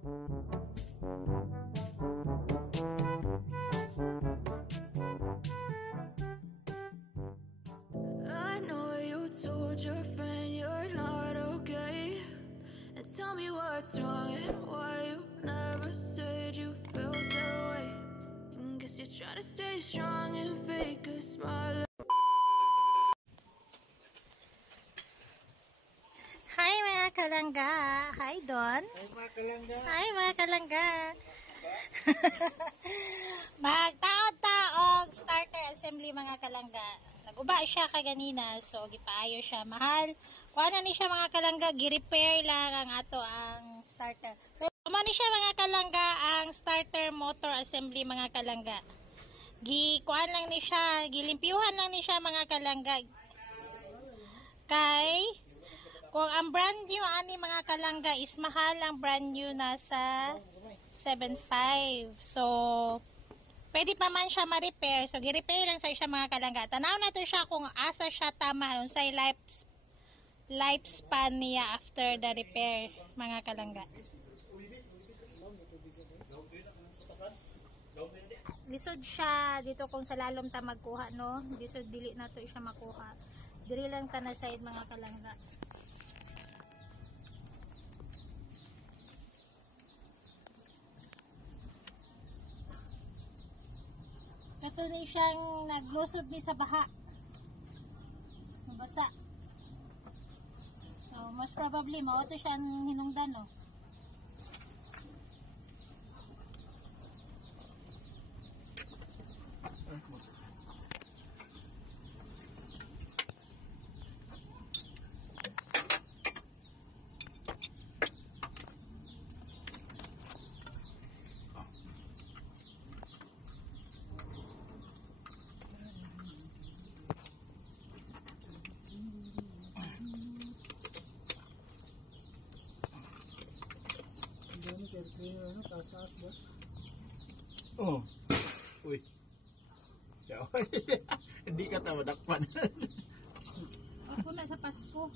I know you told your friend you're not okay, and tell me what's wrong and why you never said you felt that way. And guess you're trying to stay strong and fake a smile. Hi mga kalangga! Hi Don! Ay mga kalangga! Hi mga kalangga! Magtaod-taog starter assembly mga kalangga. Naguba siya kaganina, so gipaayo siya. Mahal. Kuha na ni siya mga kalangga, gi-repair lang ang ato ang starter. Kuha ni siya mga kalangga ang starter motor assembly mga kalangga. Kuhaan lang ni siya, gilimpyuhan lang ni siya mga kalangga. Kay kung ang brand new ani mga kalangga is mahal, ang brand new nasa 7.5. So, pwede pa man siya ma-repair. So, gi-repair lang sa siya mga kalangga. Tanaw na to siya kung asa siya tama sa lifespan niya after the repair mga kalangga. Lisod siya dito kung sa lalom ta magkuha, no? Lisod dili na to siya makuha. Dili lang ta na side mga kalangga. Ito na siyang naglusob ni sa baha. Nabasa. So, most probably, mauto siyang hinungdan, no? Taas-taas ba? Oh. Uy. Hindi ka ta madakpan. Ako na sa Pasko.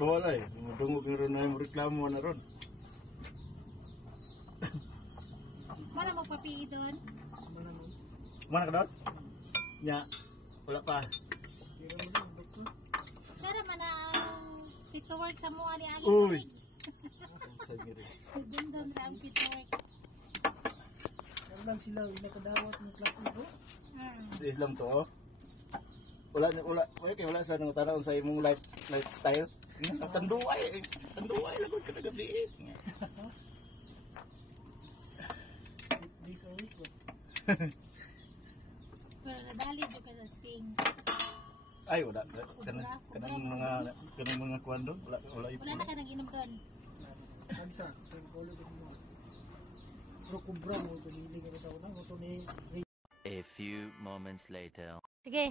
Bawal ay. Dungog na ron na yung reklamo na ron. Mana magpapihi doon? Mana ka doon? Nya. Wala pa. Sara man ang fit to work sa mga ni Ali. Uy. Sa giri. Doon ang fit to work. Wala sila nakadawat ng klase ko. Islam to, oh. Wala sa nang tanaw sa imong lifestyle. Tanduay lagod ka gabi. This a week. Pero nadali do ka sa sting. Ay, wala. Kanang mga kuwan doon. Wala na ka nag-inom doon. Kansa, kulo ko mo. Pero kubra mo to hindi ka sa una, gusto ni. A few moments later. Sige.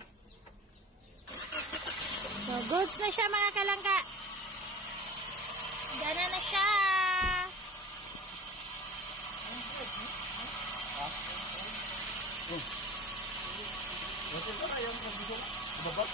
So, goods na siya mga kalangga. Gana na siya. Ito na yung pagbiso. Babak.